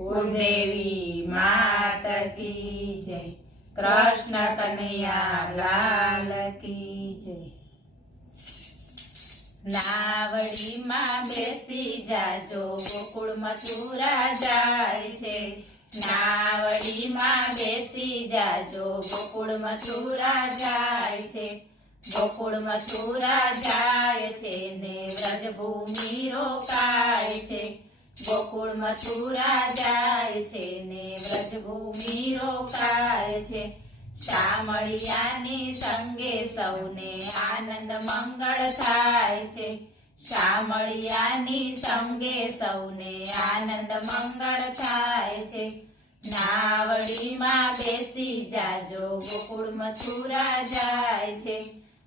કુળદેવી માત કી જય, કૃષ્ણ કનૈયા લાલ કી જય। નાવડીમાં બેસી જાજો, ગોકુળ મથુરા જાય છે। નાવડીમાં બેસી જાજો, ગોકુળ મથુરા જાય છે। ગોકુળ મથુરા જાય છે ને વ્રજભૂમિ રોકાય છે। ગોકુળ મથુરા જાય છે ને વ્રજભૂમિ રોકાય છે। શામળિયાની સંગે સૌને આનંદ મંગળ થાય છે। શામળિયાની સંગે સૌને આનંદ મંગળ થાય છે। નાવડીમાં બેસી જાજો, ગોકુળ મથુરા જાય છે।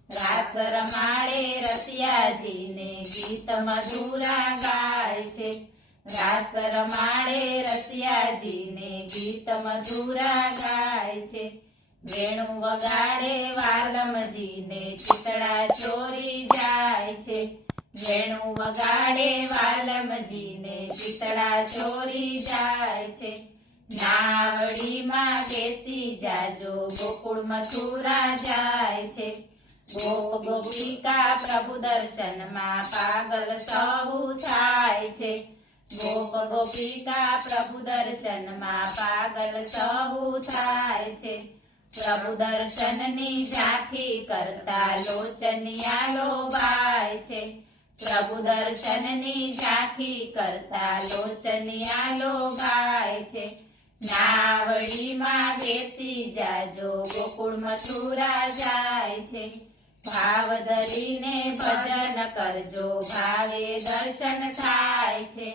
રાસ રમાડે રસિયાજીને ગીત મધુરા ગાય છે। રાસ રમાડે રસિયાજીને ગીત મધુરા ગાય છે। વેણુ વગાડે વાલમજીને ચિતડા ચોરી જાય છે। વેણુ વગાડે વાલમજીને ચિતડા ચોરી જાય છે। નાવડીમાં બેસી જાજો, ગોકુળ મથુરા જાય છે। ગોપ ગોપિકા પ્રભુ દર્શનમાં પાગલ સહુ થાય છે। ગોપ ગોપિકા પ્રભુ દર્શનમાં પાગલ સહુ થાય છે। પ્રભુ દર્શનની ઝાંખી કરતા લોચનિયા લોભાય છે। પ્રભુ દર્શનની ઝાંખી કરતા લોચનિયા લોભાય છે। નાવડીમાં બેસી જાજો, ગોકુળ મથુરા જાય છે। ભાવ ધરીને ભજન કરજો, ભાવે દર્શન થાય છે।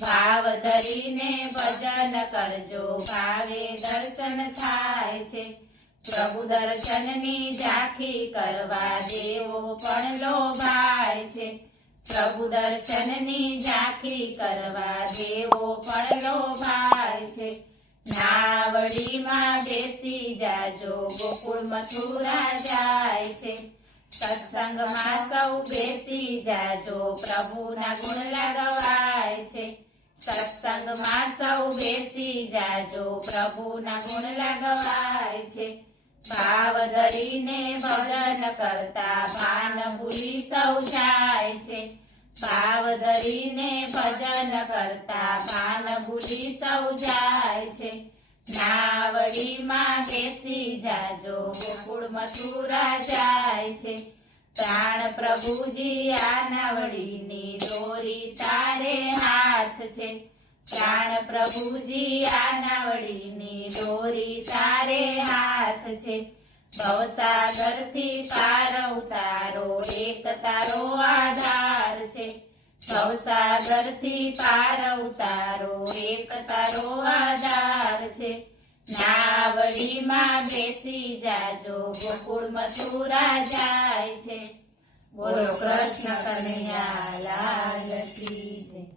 ભાવ ધરીને ભજન કરજો, ભાવે દર્શન થાય છે। પ્રભુ દર્શનની ઝાંખી કરવા દેવો પણ લોભાય છે। પ્રભુ દર્શનની ઝાંખી કરવા દેવો પણ લોભાય છે। નાવડીમાં બેસી જાજો, ગોકુળ મથુરા જાય છે। સત્સંગમાં સૌ બેસી જાજો, પ્રભુના ગુણ લગવાય છે। સત્સંગમાં સૌ બેસી જાજો, પ્રભુના ગુણ લગવાય છે। ભાવ ધરીને ભજન કરતા ભાન ભૂલી સૌ જાય છે। ભાવ ધરીને ભજન કરતા ભાન ભૂલી સૌ જાય છે। નાવડીમાં બેસી જાજો, ગોકુળ મથુરા જાય છે। પ્રાણ પ્રભુજી આ નાવડીની દોરી તારે હાથ છે। પ્રાણ પ્રભુજી આ નાવડીની દોરી તારે હાથ છે। ભવસાગરથી પાર ઉતારો એક તારો આધાર છે। ભવસાગરથી પાર ઉતારો એક તારો આધાર છે। નાવડીમાં બેસી જાજો, ગોકુળ મથુરા જાય છે। બોલો કૃષ્ણ કનૈયા લાલ કી જય।